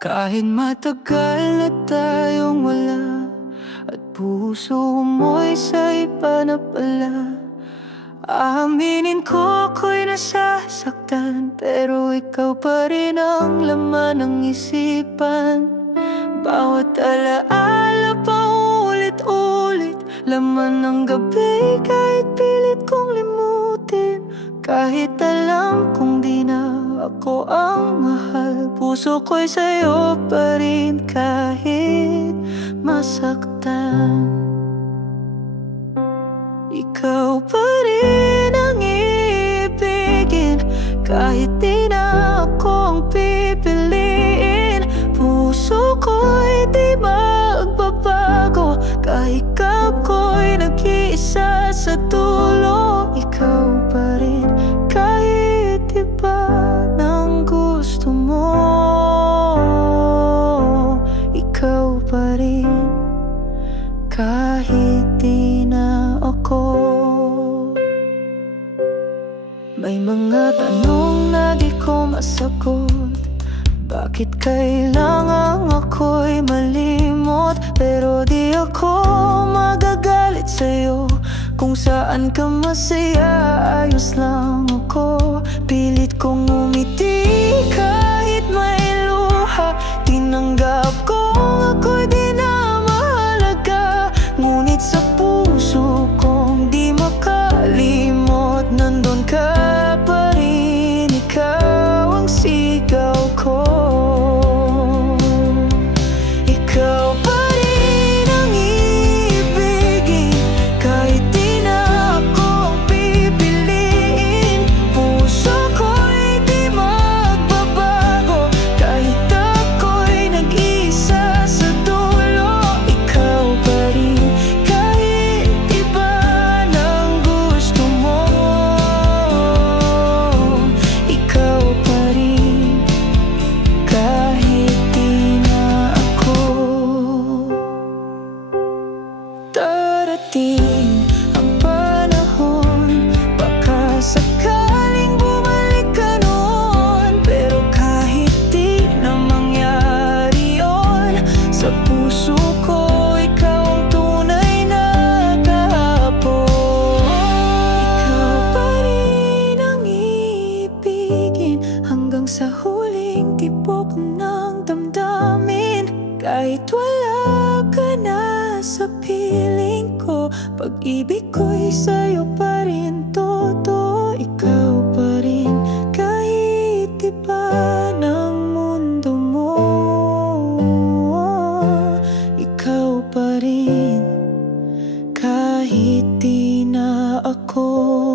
Kahit matagal na tayong wala at puso mo'y sa iba na pala, aaminin ko ako'y nasasaktan, pero ikaw pa rin ang laman ng isipan. Bawat alaala pa ulit-ulit, laman ng gabi kahit pilit kong limutin. Kahit alam kong di na ako ang mahal, puso ko'y sa'yo pa rin kahit masaktan. Ikaw pa rin ang iibigin, kahit di na ako ang pipiliin. Puso ko'y di magbabago, kahit ako'y nag-iisa sa dulo. Ikaw pa rin kahit iba ng gusto mo. Ikaw pa rin kahit di na ako. May mga tanong na di ko masagot, bakit kailangan ako'y malimot? Pero di ako magagalit sa'yo, kung saan ka masaya, ayos lang ako. Pilit kong umiti kahit may luha, tinanggap kong ako'y di na mahalaga. Ngunit sa puso kong di makalimot, nandun ka pa rin, ikaw ang sigaw ko. Ikaw pa rin ang iibigin, kahit di na ako ang pipiliin. Puso ko'y di magbabago, kahit ako'y nag-isa sa dulo. Ikaw pa rin kahit iba ng gusto mo. Ikaw pa rin kahit di na ako. Darating ang panahon, baka sakaling bumalik ka noon. Pero kahit di na mangyari yun, sa puso ko ikaw ang tunay na kahapon. Ikaw pa rin ang iibigin, hanggang sa huling tibok ng damdamin. Kahit wala ka na sa piling ko, pag-ibig ko'y sa'yo pa rin todo. Ikaw pa rin kahit iba ng mundo mo. Ikaw pa rin kahit di na ako.